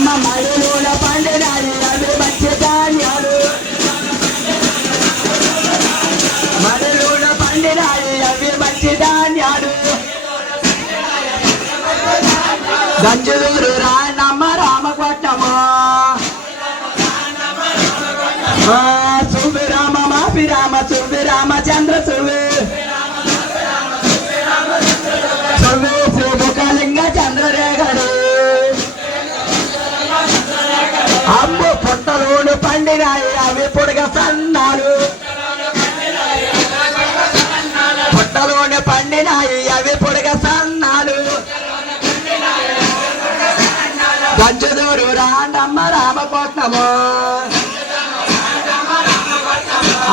అమ్మ మడిలోన పండినాయి అవి మంచి ధాన్యాలు మడిలోన పండినాయి అవి మంచి ధాన్యాలు గంజూరు రానమ్మ రామపట్నము సువి రామ మాపి రామ సువి రామచంద్ర సువి సువి శ్రీముఖలింగ చంద్రరేఖడు అమ్మ పుట్టలోను పండినాయి అవి పొడిగ సన్నాలు పుట్టలోను పండినాయి అవి పొడిగ సన్నాలు గంజదూరు రాండమ్మ రామపట్నము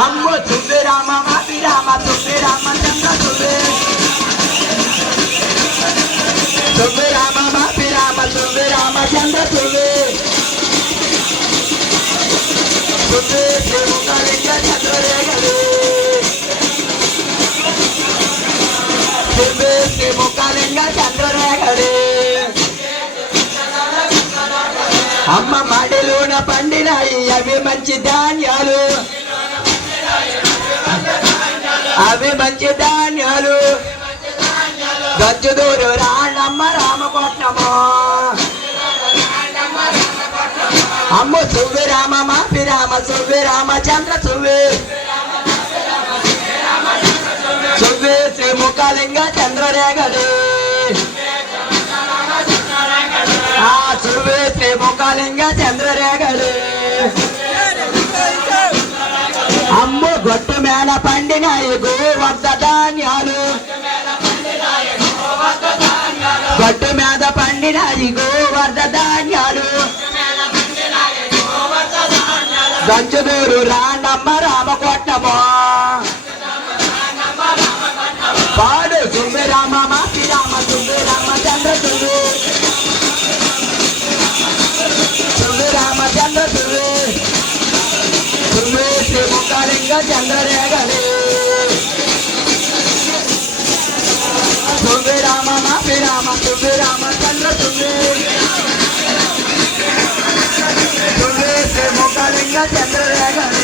అమ్మ సుబ్బి రామ మాపి రామ సుబ్బి రామచంద్ర సుబ్బి సుబ్బి రామ మాపి రామ సుబ్బి రామచంద్ర సుబ్బి సుబ్బి శ్రీముఖలింగ చంద్రరేఖలు సుబ్బి శ్రీముఖలింగ చంద్రరేఖలు అమ్మ మడిలోన పండినాయి అవి మంచి ధాన్యాలు అవి మంచి ధాన్యాలు గంజదూరు రాళ్ళమ్మ రామపట్నము అమ్మ సువ్వి రామ మాపి రామ సువ్వి రామచంద్ర సువ్వి సువ్వి శ్రీముఖలింగ చంద్రరేఖలు ఆ సువ్వి శ్రీముఖలింగ చంద్రరేఖలు అమ్మ గొట్టు మేళ పండినాయి గోవర్ధ ధాన్యాలు గొట్టు మీద పండినాయి గోవర్ధ ధాన్యాలు గంజదూరు రాండమ్మ రామపట్నము పాడు సుబ్బి రామ మాపి రామ సుబ్బి రామచంద్ర సుబ్బి సుబ్బి రామచంద్ర సుబ్బి సుబ్బి శ్రీముఖలింగ చంద్రరేఖలు సుబ్బి రామ మాపి రామ సుబ్బి రామచంద్ర సుబ్బి సుబ్బి శ్రీముఖలింగ చంద్రరేఖలు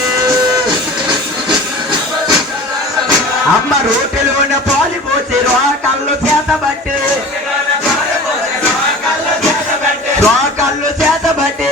అమ్మ రోటిలోన పాలు పోసి రోకళ్ళు చేతబట్టి రోకళ్ళు చేతబట్టి